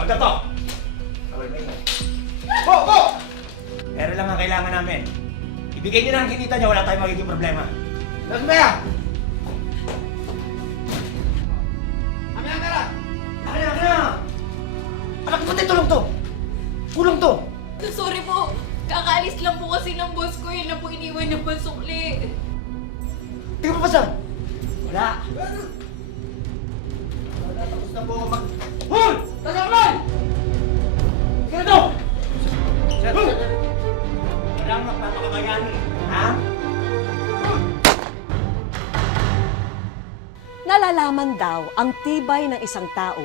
Agad to! Po! Pero lang ang kailangan namin. Ibigay niyo na ang kinita niya, wala tayong magiging problema. Lakas ba yan? Amina ka na! Akin na! Anak ko, tulong to! Kulong to! Sorry po. Kakaalis lang po kasi ng boss ko. Yun lang po iniwan ng pasukli. Tingnan mo pa saan? Wala! Tapos na po ako mag... Hoy! Tagalay! Sige to! Sir! Walang magpapakabayani, ha? Nalalaman daw ang tibay ng isang tao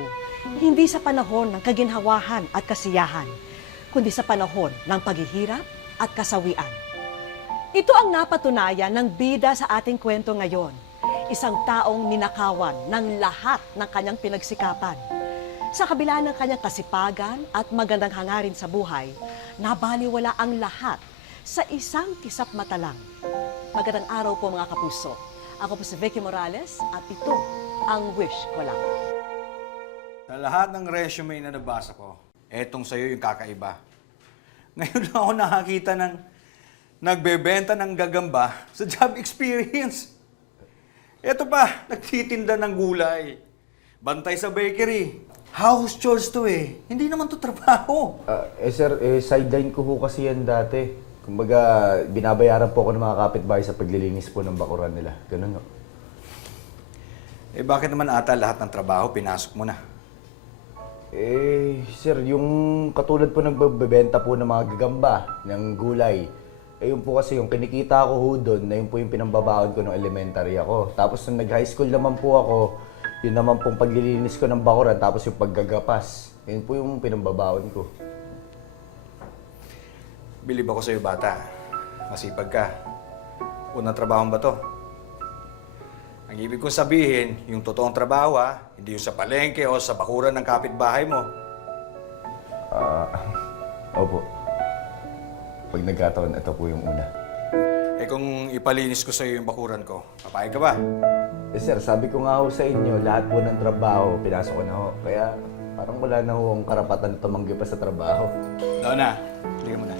hindi sa panahon ng kaginhawahan at kasiyahan, kundi sa panahon ng paghihirap at kasawian. Ito ang napatunayan ng bida sa ating kwento ngayon. Isang taong ninakawan ng lahat ng kanyang pinagsikapan. Sa kabila ng kanyang kasipagan at magandang hangarin sa buhay, nabaliwala ang lahat sa isang kisap mata lang. Magandang araw po mga kapuso. Ako po si Vicky Morales at ito ang Wish Ko Lang. Sa lahat ng resume na nabasa ko, etong sa'yo yung kakaiba. Ngayon lang ako nakakita ng nagbebenta ng gagamba sa job experience. Eto pa, nagtitinda ng gulay. Bantay sa bakery. House chores to eh. Hindi naman to trabaho. Sir, sideline ko ho kasi yan dati. Kumbaga, binabayaran po ako ng mga kapitbahay sa paglilinis po ng bakuran nila. Ganun, no? Eh bakit naman ata lahat ng trabaho pinasok mo na? Sir, yung katulad po nagbebenta po ng mga gagamba, ng gulay, yun po kasi yung kinikita ko ho doon, na yun po yung pinambabaon ko nung elementary ako. Tapos nung nag-high school naman po ako, yun naman pong paglilinis ko ng bakuran, tapos yung paggagapas. Yun po yung pinambabaon ko. Bilib ako sa'yo, bata. Masipag ka. Unang trabaho ba to? Ang ibig kong sabihin, yung totoong trabaho hindi yung sa palengke o sa bakuran ng kapitbahay mo. Opo. Pag nagkataon, ito po yung una. Eh kung ipalinis ko sa'yo yung bakuran ko, papayag ka ba? Sir, sabi ko nga ho sa inyo, lahat po ng trabaho, pinasok ko na ho. Kaya parang wala na ho ang karapatan tumanggi pa sa trabaho. Donna, halika mo na.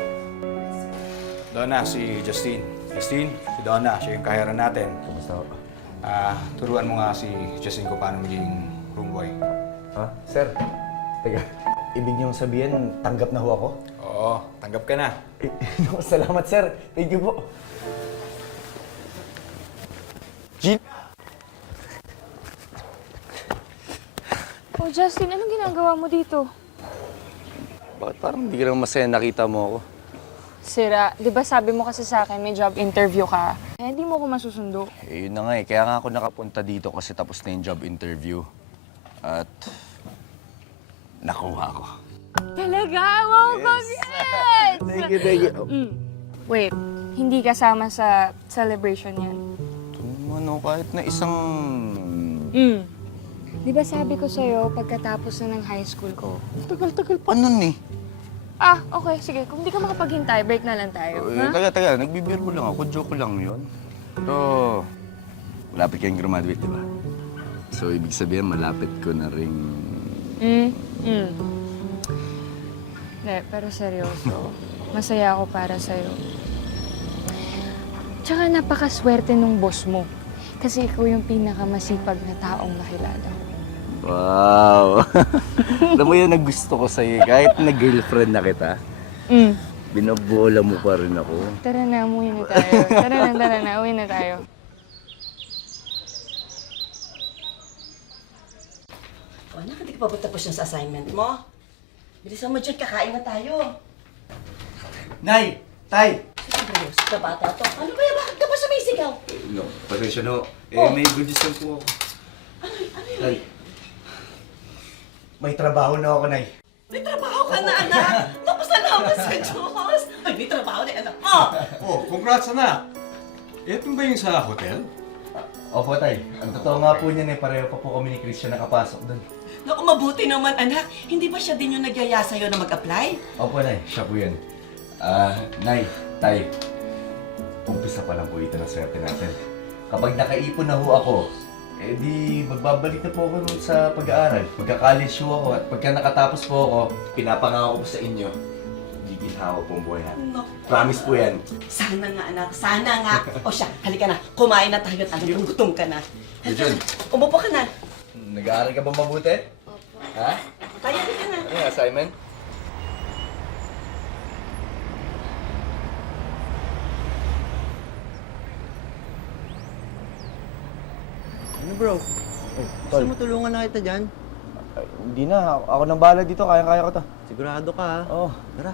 Donna, si Justine. Justine, si Donna, siya yung kahiran natin. Kamusta ho? Turuan mo nga si Justine kung paano maging room boy. Sir, teka, ibig niyong sabihin, tanggap na ho ako? Oo, tanggap ka na. Salamat, sir. Thank you po. Jean? Oh, Justin, anong ginagawa mo dito? Bakit parang hindi ka naman masaya nakita mo ako? Sira, di ba sabi mo kasi sa akin may job interview ka? Eh, hindi mo ko masusundo. Yun na nga eh. Kaya nga ako nakapunta dito kasi tapos na yung job interview. At nakuha ko. Talaga? Wow, congrats! Thank you, thank you. Wait, hindi kasama sa celebration yan. Ano, kahit na isang... Di ba sabi ko sa'yo pagkatapos na ng high school ko? Tagal-tagal pa nun eh. Okay, sige. Kung di ka makapaghintay, break na lang tayo. Ha? Taga, nagbibiro lang ako. Joke lang yun. Pero, malapit kayong graduate, di ba? So, ibig sabihin, malapit ko na rin... Hindi, pero seryoso. Masaya ako para sa'yo. Tsaka napakaswerte nung boss mo. Kasi ikaw yung pinakamasipag na taong nakilala ko. Wow! Alam mo yun, nagusto ko sa'yo. Kahit na-girlfriend na kita, binabola mo pa rin ako. Tara na, umuwi na tayo. Tara na, uwi na tayo. O anak, hindi ka pa ba tapos yung sa assignment mo? Bilisan mo dyan, kakain na tayo. Nay! Tay! Seryoso ka bata to. Ano ba yan? Bakit ka pa sumisigaw? No, pasensya no. May good news lang po ako. Ano yun? Nay, may trabaho na ako, Nay. May trabaho ka na, anak! Tapos na naman sa Diyos! Ay, may trabaho na, anak mo! Oh, congrats anak! Ito ba yung sa hotel? Opo, Tay. Ang totoo nga po niyan pareho pa po kami ni Christian nakapasok doon. Naku, mabuti naman, anak. Hindi ba siya din yung nagyaya sa'yo na mag-apply? Opo, Nay. Siya po yan. Nay, Tay. Umpisa pa lang po ito ng swerte natin. Kapag nakaipon na ho ako, Eh di, magbabalik na po ako nun sa pag-aaral. Magka-college po ako at pagka nakatapos po ako, pinapangako ko po sa inyo, giginhawa po ang buhay natin. Promise po yan. Sana nga, anak. Sana nga. O siya, halika na. Kumain na tayo at alam yung gutom ka na. Diyon, Umupo ka na. nag-aaral ka ba mabuti? Opo. Ha? Kaya halika na. Ano yung assignment? Ano bro? Tol. Gusto mo tulungan na kita dyan? Ay, hindi na. Ako nang bahala dito. Kaya-kaya ko to. Sigurado ka ha? Oo. Tara,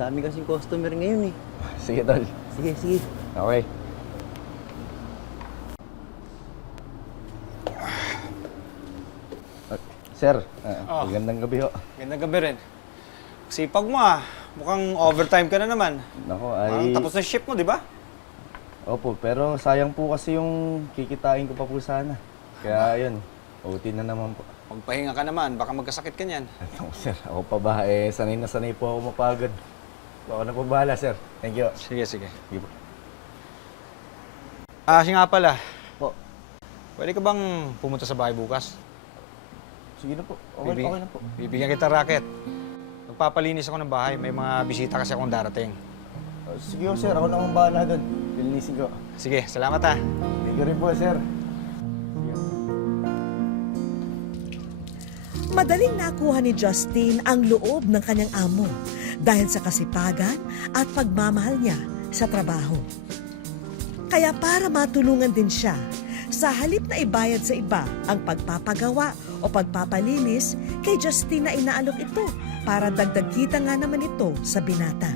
dami kasing customer ngayon eh. Sige, tol. Sige, sige. Okay. Sir, magandang gabi ho. Gandang gabi rin. Sipag mo ah. Mukhang overtime ka na naman. Nako, Parang ay... tapos na shift mo, di ba? Opo, pero sayang po kasi yung kikitain ko pa po sana. Kaya yun, OT na naman po. Magpahinga ka naman, baka magkasakit ka niyan. Ano, sir, ako pa ba? Eh, sanay na sanay po ako mapagod. Ako na po bahala, sir. Thank you. Sige, sige. Sige po. Siya nga pala. Po. Pwede ka bang pumunta sa bahay bukas? Sige na po. Okay, okay na po. Bibigyan kita racket. Magpapalinis ako ng bahay. May mga bisita kasi akong darating. Sige po, sir. Ako na akong bahala doon. Lilinisin ko. Sige, salamat ah. Thank you rin po, sir. Madaling nakuha ni Justin ang loob ng kanyang amo dahil sa kasipagan at pagmamahal niya sa trabaho. Kaya para matulungan din siya, sa halip na ibayad sa iba ang pagpapagawa o pagpapalinis, kay Justin na inaalok ito para dagdag kita nga naman ito sa binata.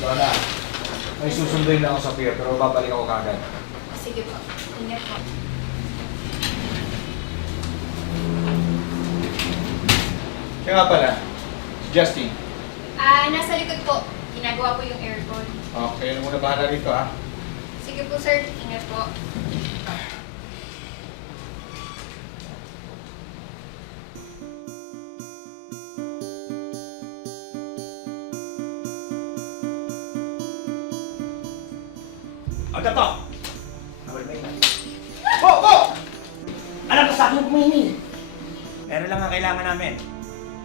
Lola, may susunduin lang ako sa pier, pero babalik ako kagad. Sige po. Ingat po. Siya nga pala, si Justin. Nasa likod po. Ginagawa po yung aircon. Okay, ano muna bahala rito ah. Sige po, sir. Ingat po. Agad to! Po! Po! Alam ka sa akin kumaini. Pero lang ang kailangan namin.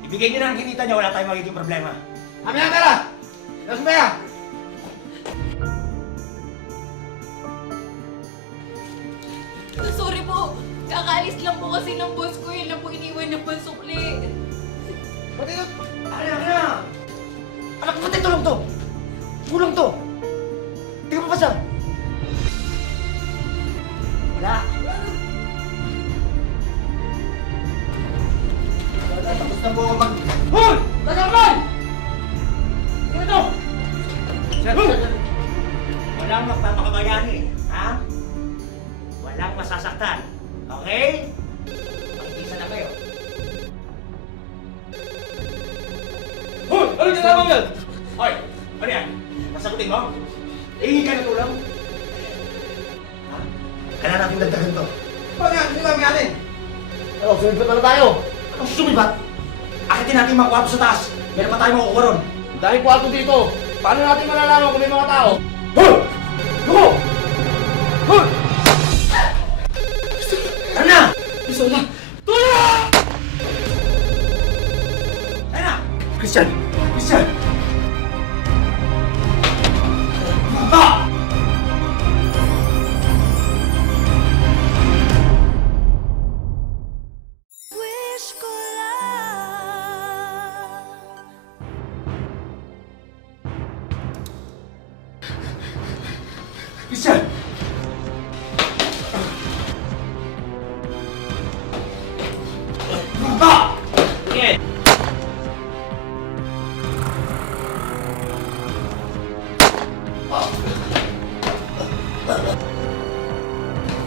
Ibigay niyo na ang kinita niyo, wala tayong magiging problema. Amin ang pera! Nasaan ba yan? Sorry po. Kakaalis lang po kasi ng boss ko. Yun lang po iniwan ng pansukli. Pati ito! Akin na! Anak ko, pati tulong to! Kulang to! Hindi ka papasa! Wala! Wala, tapos na po ako mag... Hoy! Nasaan? Ano to? Sir, walang magpapakabayani, ha? Walang masasaktan, okay? Makikisa na kayo. Hoy! Ano ginagawa mo yan? Hoy! Ano yan? Nasagutin mo? Ihingi ka na tulong? Ha? Kailangan natin dagdagan to. Paano yan? Hindi kami natin. Ano, sumibat na tayo? Anong sumibat? Akitin natin mga kwarto sa taas. Meron pa tayo makukuha ron. Dahil kwarto dito. Paano natin malalaman kung may mga tao? Hoy! Luko! Hoy! Ano na? Gusto na! Tulong! Ayun na! Christian! Christian! Ah! Christian! Ah!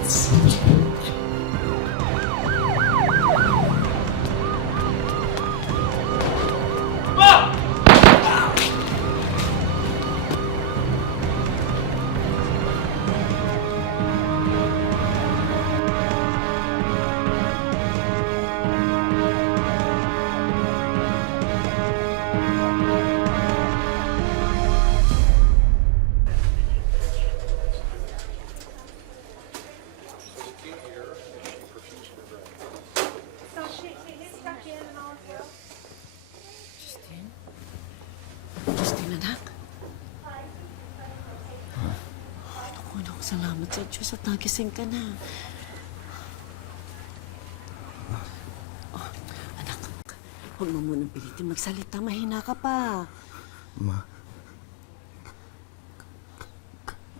Sige! Salamat sa Diyos at nagising ka na. Oh, anak, huwag mo munang pilitin magsalita. Mahina ka pa. Ma,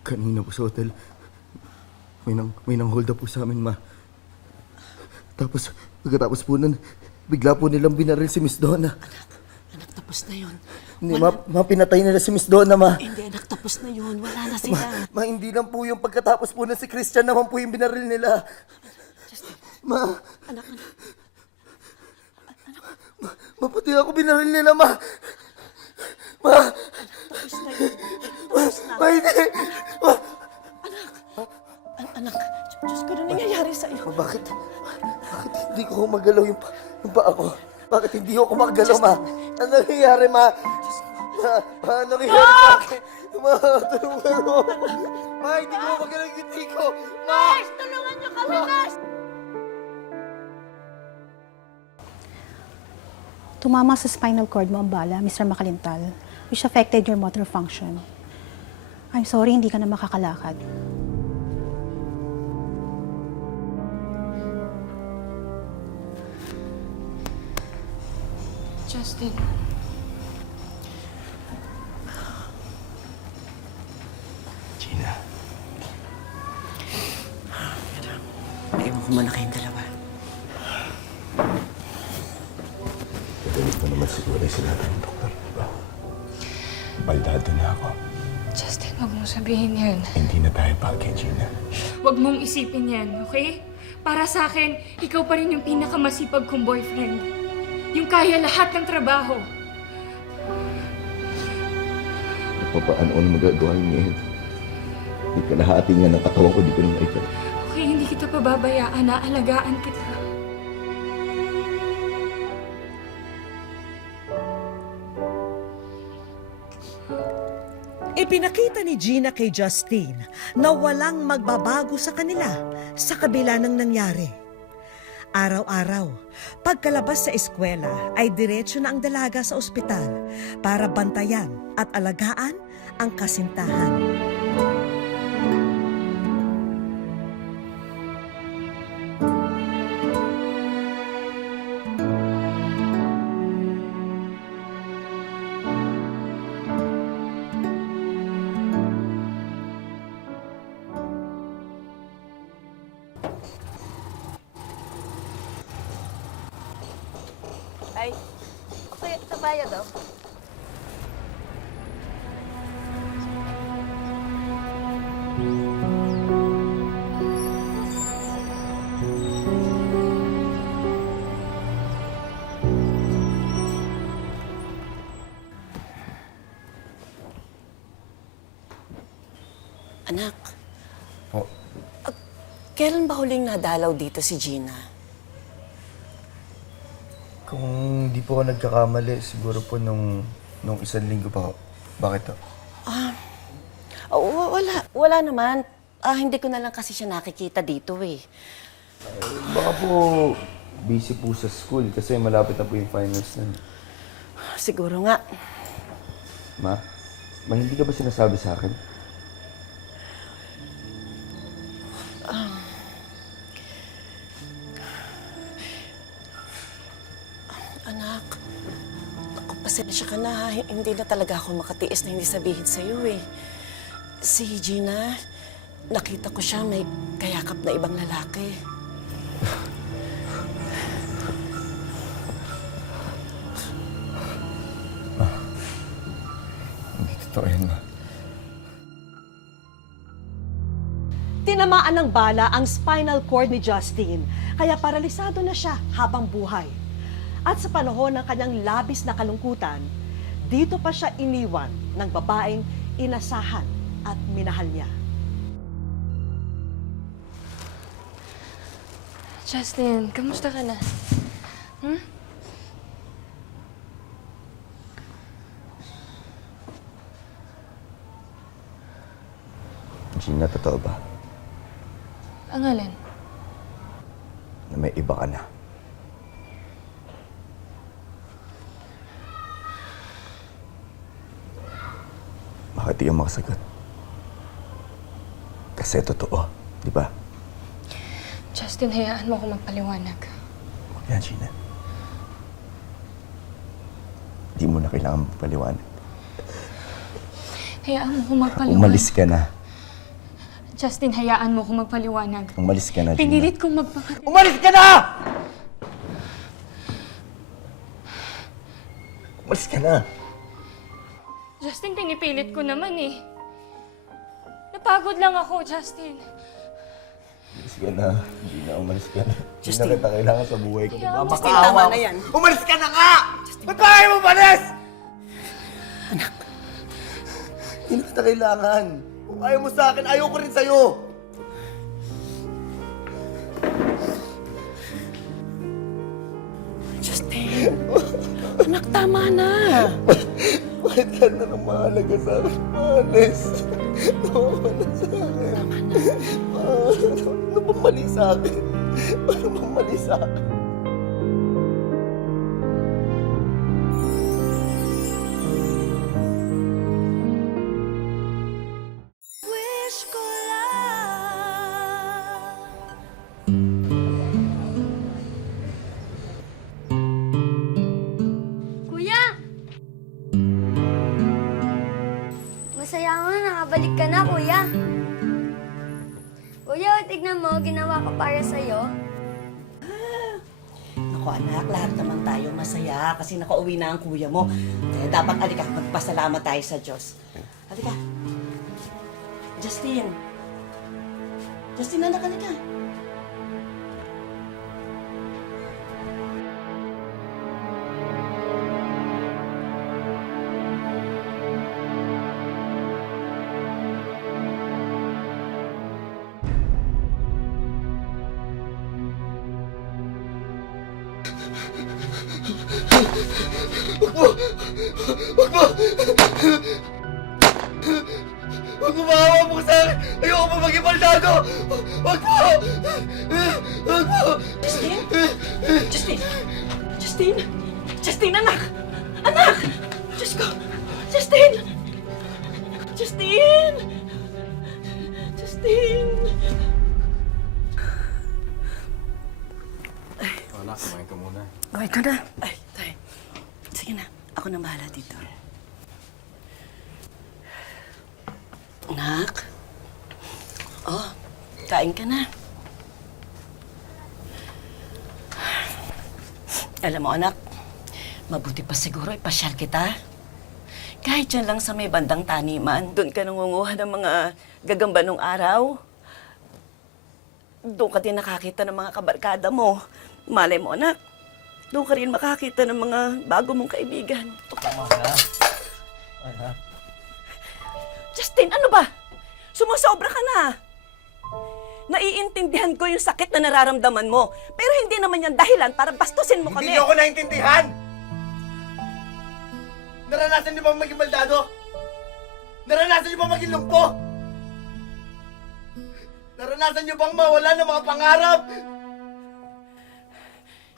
kanina po sa hotel, may nang hold up po sa amin, ma. Tapos, pagkatapos po nun, bigla po nilang binaril si Miss Donna. Anak, tapos na yun. Hindi, ma, pinatay nila si Miss Donna, ma. Hindi, anak, tapos na yun. Wala na sila. Ma, hindi lang po yung pagkatapos po na si Christian naman po yung binaril nila. Ma, Anak, ma, pati ako binaril nila, ma. Ma, tapos na yun. Tapos na. ma, hindi. Ma, Anak, Diyos ko, ano nangyayari sa'yo? ma, bakit hindi ko magalaw yung paa ko? Bakit hindi ako magalaw, ma? Ano nangyayari, ma? Ma, ano nangyayari sa akin? Ma, tulungan mo. Ma, hindi ko magalaw yung hindi ko. Ma! Tulungan niyo kami, Nurse! Tumama sa spinal cord mo ang bala, Mr. Makalintal, which affected your motor function. I'm sorry, hindi ka na makakalakad. Justin, Gina, Naiwan ko muna kayong dalawa. patuloy ko naman siguro yung sinabi ng doktor, diba? Baldado na ako. Justin, huwag mong sabihin yan. Hindi na tayo bagay, Gina. Huwag mong isipin yan, okay? Para sa akin, ikaw pa rin yung pinakamasipag kong boyfriend. Yung kaya lahat ng trabaho. Paano ko na magagawa yun ngayon? Hindi kalahati nga ng katawan ko, di ko na maikot. Okay, hindi kita pababayaan, naalagaan kita. Ipinakita ni Gina kay Justine na walang magbabago sa kanila sa kabila ng nangyari. Araw-araw, pagkalabas sa eskwela ay diretso na ang dalaga sa ospital para bantayan at alagaan ang kasintahan. Ay, okay, nabayad daw. Anak, Oh, kailan ba huling nadalaw dito si Gina? kung di po ako nagkakamali, siguro po nung 1 linggo pa. Bakit to? Wala naman. Hindi ko na lang kasi siya nakikita dito eh. Baka po busy po sa school kasi malapit na po yung finals na. Siguro nga. Ma, hindi ka ba sinasabi sa akin? Anak, ako, pasensya ka na ha. Hindi na talaga ako makatiis na hindi sabihin sa'yo eh. Si Gina, nakita ko siya may kayakap na ibang lalaki. Hindi totoo yan, ma. Tinamaan ng bala ang spinal cord ni Justine, kaya paralisado na siya habang buhay. At sa panahon ng kanyang labis na kalungkutan, dito pa siya iniwan ng babaeng inasahan at minahal niya. Justin, kamusta ka na? Gina, totoo ba? Ang alin? Na may iba ka na. Bakit di ka makasagot? Kasi totoo, di ba? Justin, hayaan mo ako magpaliwanag. Yan, Gina. Di mo na kailangan magpaliwanag. Hayaan mo ako magpaliwanag. Umalis ka na. Justin, hayaan mo ako magpaliwanag. Umalis ka na, Gina. Pinilit kong magpakatid. Umalis ka na! Umalis ka na. Justin, pinipilit ko naman eh. Napagod lang ako, Justin. Umalis ka na. Gina, umalis ka na. Justin. Hindi na kita kailangan sa buhay ko. Justin, Makaawa tama ko. na yan. Umalis ka na nga! Ba't ba kayo umalis? Hindi na kita kailangan. Kung ayaw mo sa akin, ayaw ko rin sa'yo. Justin, anak, tama na. Bakit ka na nang mahalaga sa akin? Honest. Tawa na sa akin. Tama na. Ano bang mali sa akin? Ano bang mali sa akin? Kuya! Masaya nga, nakabalik ka na, kuya. Kuya, tignan mo, ginawa ko para sa'yo. Naku anak, lahat naman tayo masaya kasi nakauwi na ang kuya mo. Kaya dapat, alika, magpasalamat tayo sa Diyos. Halika. Justin. Justin, anak, halika. Huwag mo maawa mo sa akin! Ayoko pa maging baldado! Huwag mo! Huwag mo! Justin? Justin? Justin? Justin, anak! Anak! Diyos ko! Justin! Justin! Justin! Anak, kumain ka muna. Okay ka na. Ay, tay. Sige na. Ako na bahala dito. Anak. Oh, kain ka na. Alam mo, anak, mabuti pa siguro ipasyal kita. Kahit dyan lang sa may bandang taniman, doon ka nangunguha ng mga gagamba nung araw. Doon ka din nakakita ng mga kabarkada mo. Malay mo, anak. Doon ka rin makakita ng mga bago mong kaibigan. Tama na. Anak. Justin, ano ba? Sumusobra ka na. Naiintindihan ko yung sakit na nararamdaman mo. Pero hindi naman yan dahilan para bastusin mo kami. Hindi niyo ako naintindihan! Naranasan niyo bang maging baldado? Naranasan niyo bang maging lumpo? Naranasan niyo bang mawala ng mga pangarap?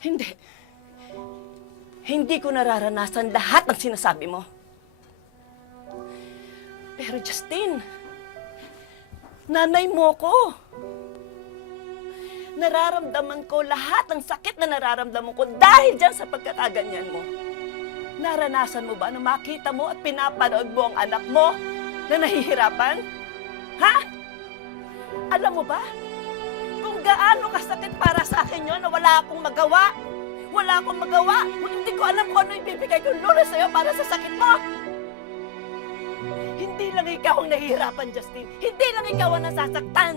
Hindi. Hindi ko nararanasan lahat ng sinasabi mo. Pero Justin, nanay mo ko. Nararamdaman ko lahat ng sakit na nararamdaman ko dahil dyan sa pagkakaganyan mo. Naranasan mo ba na makita mo at pinapanood mo ang anak mo na nahihirapan? Ha? Alam mo ba? Kung gaano kasakit para sa akin yun na wala akong magawa. Wala akong magawa. Hindi ko alam kung ano ibibigay kong lunas sa'yo para sa sakit mo. Hindi lang ikaw ang nahihirapan, Justin. Hindi lang ikaw ang nasasaktan.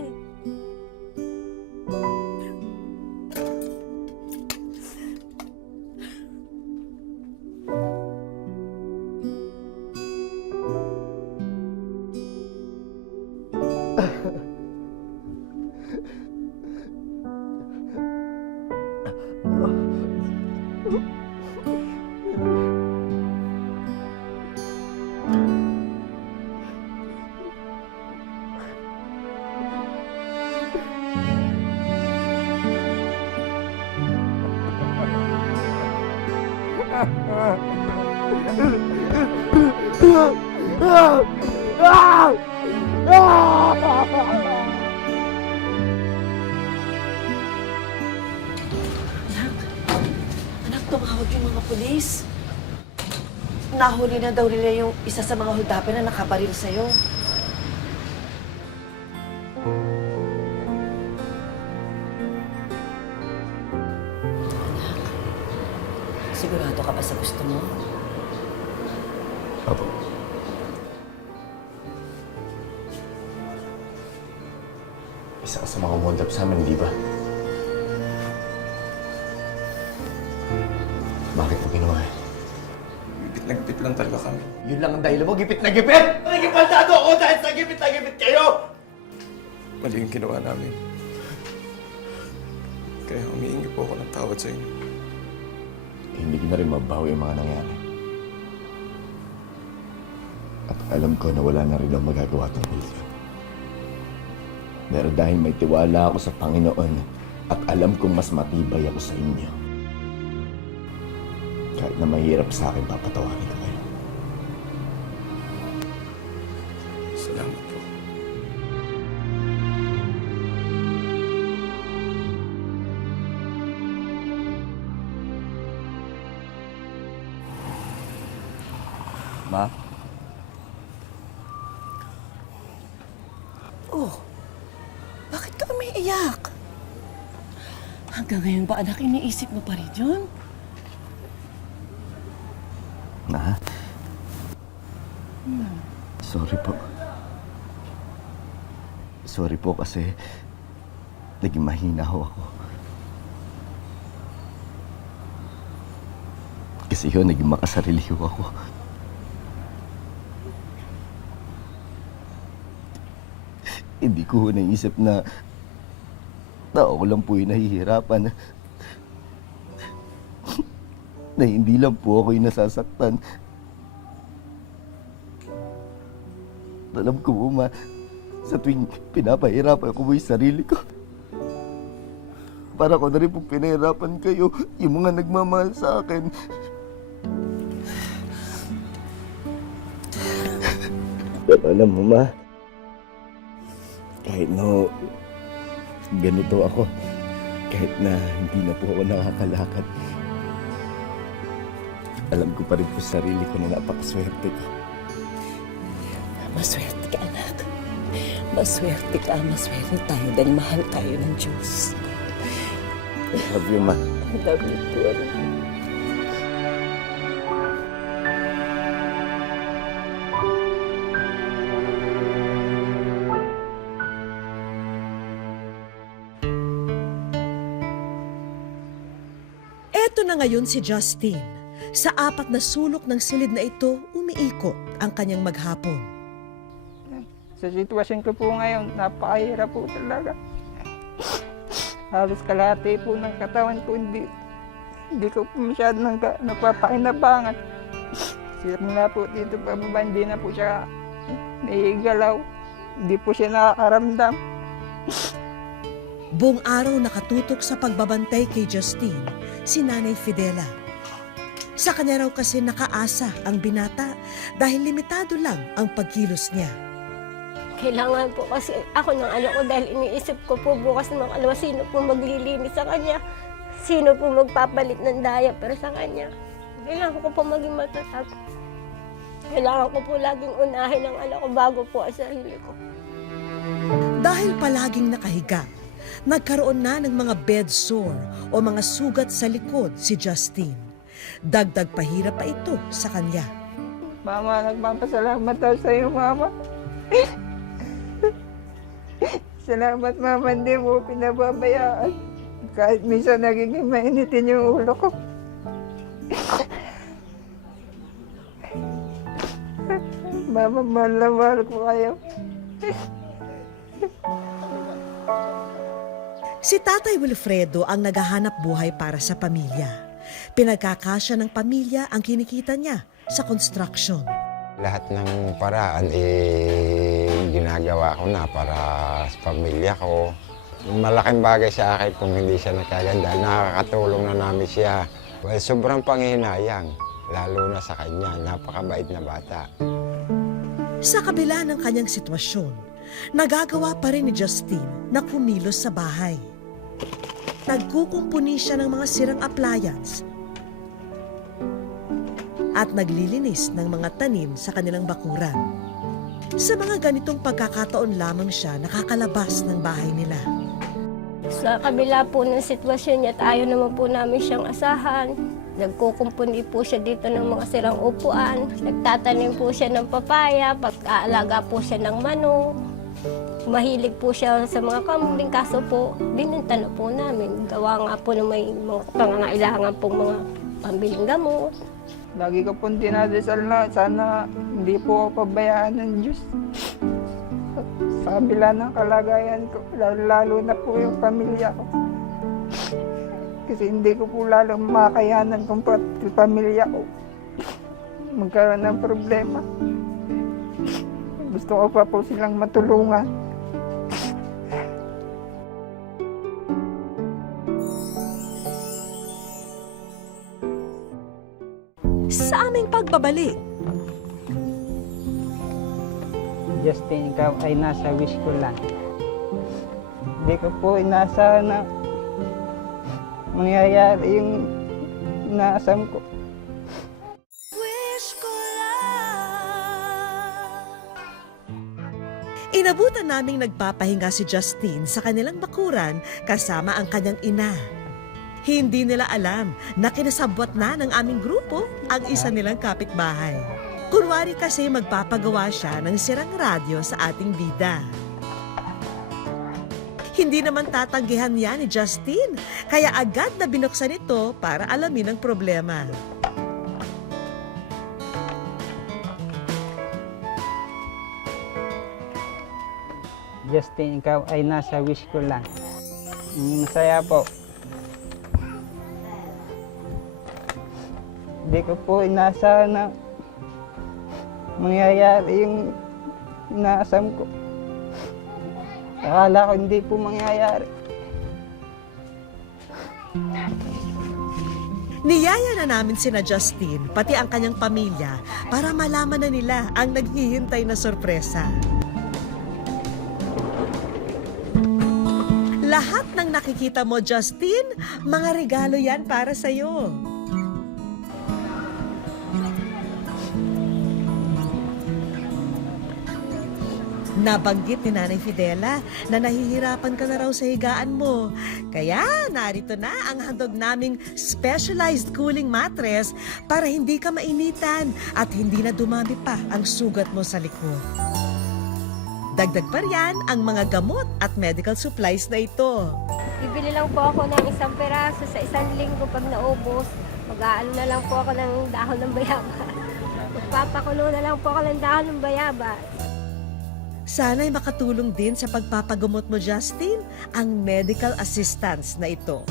Police, nahuli na daw nila yung isa sa mga huldapan na nakabaril sa'yo. Sigurado ka ba sa gusto mo? Apo. Isa ka sa mga umundap sa amin, di ba? Bakit mo ginawa yan? Gipit na gipit lang talaga kami. Yun lang ang dahilan mo, gipit na gipit! Nagipaldado ako dahil sa gipit na gipit kayo! Mali yung ginawa namin. Kaya humihingi po ako ng tawad sa inyo. Hindi ko na rin mabawi yung mga nangyari. At alam ko na wala na rin ang magagawa tungkol doon. Pero dahil may tiwala ako sa Panginoon at alam kong mas matibay ako sa inyo, kahit na mahirap sa akin, papatawarin ko kayo. Salamat po. Ma? Oh, bakit ka umiiyak? Hanggang ngayon ba, anak, iniisip mo pa rin yun? Ma? Sorry po. Sorry po kasi naging mahina ho ako. Kasi yun, naging makasarili ho ako. Hindi ko naisip na ako lang po yung nahihirapan. Na hindi lang po ako yung nasasaktan. Alam ko po, Ma, sa tuwing pinapahirapan ko po yung sarili ko, para ko na rin po pinahirapan kayo, yung mga nagmamahal sa akin. Pero alam mo, Ma, kahit no ganito ako, kahit na hindi na po ako nakakalakad, alam ko pa rin po sa sarili ko na napakaswerte ko. Maswerte ka, anak. Maswerte ka, maswerte tayo dahil mahal tayo ng Diyos. I love you, Ma. I love you too, anak. Eto na ngayon si Justin. Sa 4 na sulok ng silid na ito, umiikot ang kanyang maghapon. Sa sitwasyon ko po ngayon, napakahirap po talaga. Halos kalahati po ng katawan ko, hindi ko po masyadong napapakinabangan. Simula po dito pababa, hindi na po siya naigalaw. Hindi po siya nakakaramdam. Buong araw nakatutok sa pagbabantay kay Justine, si Nanay Fidela. Sa kanya raw kasi nakaasa ang binata dahil limitado lang ang pagkilos niya. Kailangan po kasi ako ng anak ko dahil iniisip ko po bukas ng alawa sino po maglilinis sa kanya. Sino po magpapalit ng diaper sa kanya. Kailangan ko po maging matatag. Kailangan ko po laging unahin ang anak ko bago po ang sarili ko. Dahil palaging nakahiga, nagkaroon na ng mga bed sore o mga sugat sa likod si Justine. Dagdag pahirap pa ito sa kanya. Mama, nagpapasalamat daw sa iyo, Mama. Salamat, Mama, hindi mo pinababayaan. Kahit minsan nagiging mainitin yung ulo ko. Mama, mahal na mahal ko kayo. Si Tatay Wilfredo ang naghahanap buhay para sa pamilya. Pinagkakasya ng pamilya ang kinikita niya sa construction. Lahat ng paraan ginagawa ko na para sa pamilya ko. Malaking bagay sa akin kung hindi siya nagkaganda. Nakakatulong na namin siya. Well, sobrang panghihinayang, lalo na sa kanya. Napakabait na bata. Sa kabila ng kanyang sitwasyon, nagagawa pa rin ni Justine na kumilos sa bahay. Nagkukumpuni siya ng mga sirang appliance. at naglilinis ng mga tanim sa kanilang bakuran. Sa mga ganitong pagkakataon lamang siya nakakalabas ng bahay nila. Sa kabila po ng sitwasyon niya at ayaw naman po namin siyang asahan. Nagkukumpuni po siya dito ng mga sirang upuan. Nagtatanim po siya ng papaya, pag-aalaga po siya ng manok. Mahilig po siya sa mga kambing, kaso po, binenta na po namin. Gawa nga po na may mga pangangailangan pong mga pambiling gamot. Lagi ko pong dinadasal na sana hindi po ako pabayaan ng Diyos. Sa kabila ng kalagayan ko, lalo na po yung pamilya ko. Kasi hindi ko po lalong makayanan kung pati pamilya ko magkaroon ng problema. Gusto ko pa po silang matulungan. Sa aming pagbabalik, Justin, ikaw ay nasa wish ko lang. Hindi ko po inaasahan na mangyayari yung inaasam ko. inabutan naming nagpapahinga si Justin sa kanilang bakuran kasama ang kanyang ina. Hindi nila alam na kinasabwat na ng aming grupo ang isa nilang kapitbahay. Kunwari kasi magpapagawa siya ng sirang radyo sa ating bida. Hindi naman tatanggihan yan ni Justin, kaya agad na binuksan ito para alamin ang problema. Justin, ikaw ay nasa wish ko lang. Masaya po. Hindi ko po inaasahan na mangyayari yung inaasam ko. Akala ko hindi po mangyayari. Niyaya na namin sina Justin, pati ang kanyang pamilya, para malaman na nila ang naghihintay na sorpresa. Lahat ng nakikita mo, Justin, mga regalo yan para sa'yo. Nabanggit ni Nanay Fidela na nahihirapan ka na raw sa higaan mo. Kaya narito na ang handog naming specialized cooling mattress para hindi ka mainitan at hindi na dumami pa ang sugat mo sa likod. Dagdag pa riyan ang mga gamot at medical supplies na ito. Bibili lang po ako ng isang peraso sa isang linggo pag naubos. Mag-aano na lang po ako ng dahon ng bayaba. Magpapakulo na lang po ako ng dahon ng bayaba. Sana'y makatulong din sa pagpapagamot mo, Justin, ang medical assistance na ito.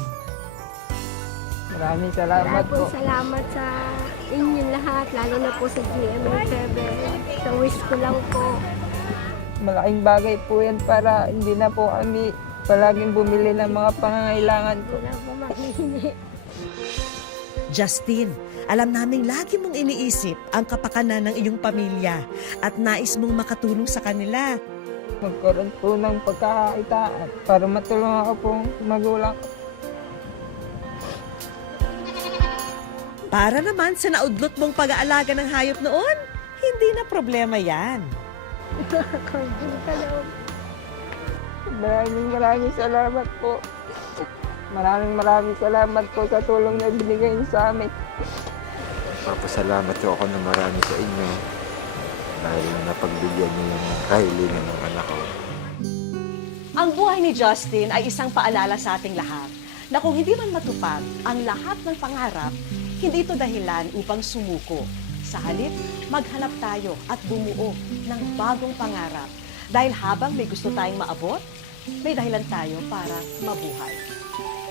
Maraming salamat po. Salamat sa inyong lahat, lalo na po sa GMA7. Sa wish ko lang po. Malaking bagay po yan para hindi na po kami palaging bumili ng mga pangangailangan ko. Wala po mahihingi. Justin, alam naming lagi mong iniisip ang kapakanan ng iyong pamilya at nais mong makatulong sa kanila. Magkaroon po ng pagkakakitaan para matulungan ako pong magulang ko. Para naman sa naudlot mong pag-aalaga ng hayop noon, hindi na problema yan. Maraming salamat po. Maraming salamat po sa tulong na binigay niyo sa amin. Papasalamat ko ako na marami sa inyo dahil napagbigyan niyo ng kahilingan ng anak ko. Ang buhay ni Justin ay isang paalala sa ating lahat na kung hindi man matupad ang lahat ng pangarap, hindi ito dahilan upang sumuko. Sa halip, maghanap tayo at bumuo ng bagong pangarap. Dahil habang may gusto tayong maabot, may dahilan tayo para mabuhay.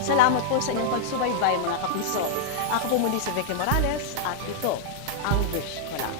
Salamat po sa inyong pagsubaybay, mga kapuso. Ako po muli si Vicky Morales at ito ang Wish Ko Lang.